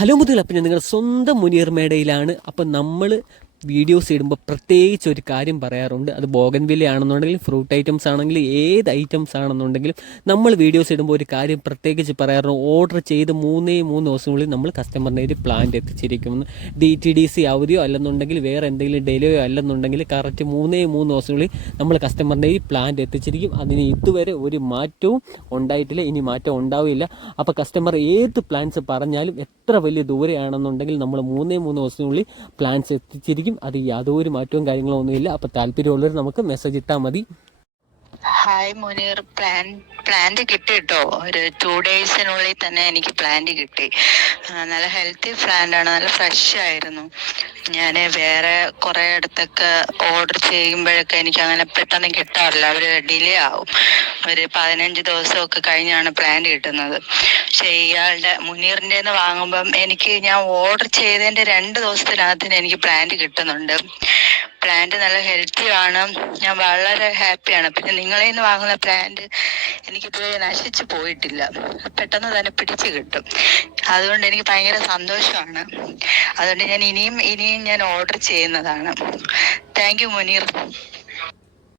Hello മുതുകൾ, അപ്പം ഞാൻ നിങ്ങളുടെ സ്വന്തം മുനീർ മേടയിലാണ്. അപ്പം നമ്മൾ വീഡിയോസ് ഇടുമ്പോൾ പ്രത്യേകിച്ച് ഒരു കാര്യം പറയാറുണ്ട്. അത് ബോഗൻവില്ല ആണെന്നുണ്ടെങ്കിലും ഫ്രൂട്ട് ഐറ്റംസ് ആണെങ്കിലും ഏത് ഐറ്റംസ് ആണെന്നുണ്ടെങ്കിലും നമ്മൾ വീഡിയോസ് ഇടുമ്പോൾ ഒരു കാര്യം പ്രത്യേകിച്ച് പറയാറുണ്ട്. ഓർഡർ ചെയ്ത് 3 ദിവസത്തിനുള്ളിൽ നമ്മൾ കസ്റ്റമറിൻ്റെ ഒരു പ്ലാന്റ് എത്തിച്ചിരിക്കുമെന്ന്. DTDC അവധിയോ അല്ലെന്നുണ്ടെങ്കിൽ വേറെ എന്തെങ്കിലും ഡിലേയോ അല്ലെന്നുണ്ടെങ്കിൽ കറക്റ്റ് 3 ദിവസത്തിനുള്ളിൽ നമ്മൾ കസ്റ്റമറിൻ്റെ ഈ പ്ലാന്റ് എത്തിച്ചിരിക്കും. അതിന് ഇതുവരെ ഒരു മാറ്റവും ഉണ്ടായിട്ടില്ല, ഇനി മാറ്റം ഉണ്ടാവില്ല. അപ്പോൾ കസ്റ്റമർ ഏത് പ്ലാൻസ് പറഞ്ഞാലും എത്ര വലിയ ദൂരെയാണെന്നുണ്ടെങ്കിൽ നമ്മൾ 3 ദിവസത്തിനുള്ളിൽ പ്ലാൻസ് എത്തിച്ചിരിക്കും. അത് യാതൊരു മാറ്റവും കാര്യങ്ങളോ ഒന്നുമില്ല. അപ്പോൾ താല്പര്യമുള്ളവർ നമുക്ക് മെസ്സേജ് ഇട്ടാൽ മതി. ഹായ് മുനീർ, പ്ലാന്റ് കിട്ടി കേട്ടോ. ഒരു 2 ഡേയ്സിനുള്ളിൽ തന്നെ എനിക്ക് പ്ലാന്റ് കിട്ടി. നല്ല ഹെൽത്തി പ്ലാന്റ് ആണ്, നല്ല ഫ്രഷ് ആയിരുന്നു. ഞാൻ വേറെ കുറെ അടുത്തൊക്കെ ഓർഡർ ചെയ്യുമ്പോഴൊക്കെ എനിക്ക് അങ്ങനെ പെട്ടെന്ന് കിട്ടാറില്ല, അവർ ഡിലേ ആവും. ഒരു 15 ദിവസമൊക്കെ കഴിഞ്ഞാണ് പ്ലാന്റ് കിട്ടുന്നത്. പക്ഷെ ഇയാളുടെ മുനീറിൻ്റെ വാങ്ങുമ്പം ഞാൻ ഓർഡർ ചെയ്തതിൻ്റെ 2 ദിവസത്തിനകത്തിന് എനിക്ക് പ്ലാന്റ് കിട്ടുന്നുണ്ട്. പ്ലാന്റ് നല്ല ഹെൽത്തി ആണ്, ഞാൻ വളരെ ഹാപ്പിയാണ്. പിന്നെ നിങ്ങളിൽ നിന്ന് വാങ്ങുന്ന പ്ലാന്റ് എനിക്കിതുവരെ നശിച്ചു പോയിട്ടില്ല, പെട്ടെന്ന് തന്നെ പിടിച്ചു കിട്ടും. അതുകൊണ്ട് എനിക്ക് ഭയങ്കര സന്തോഷമാണ്. അതുകൊണ്ട് ഞാൻ ഇനിയും ഞാൻ ഓർഡർ ചെയ്യുന്നതാണ്. Thank you Muneer.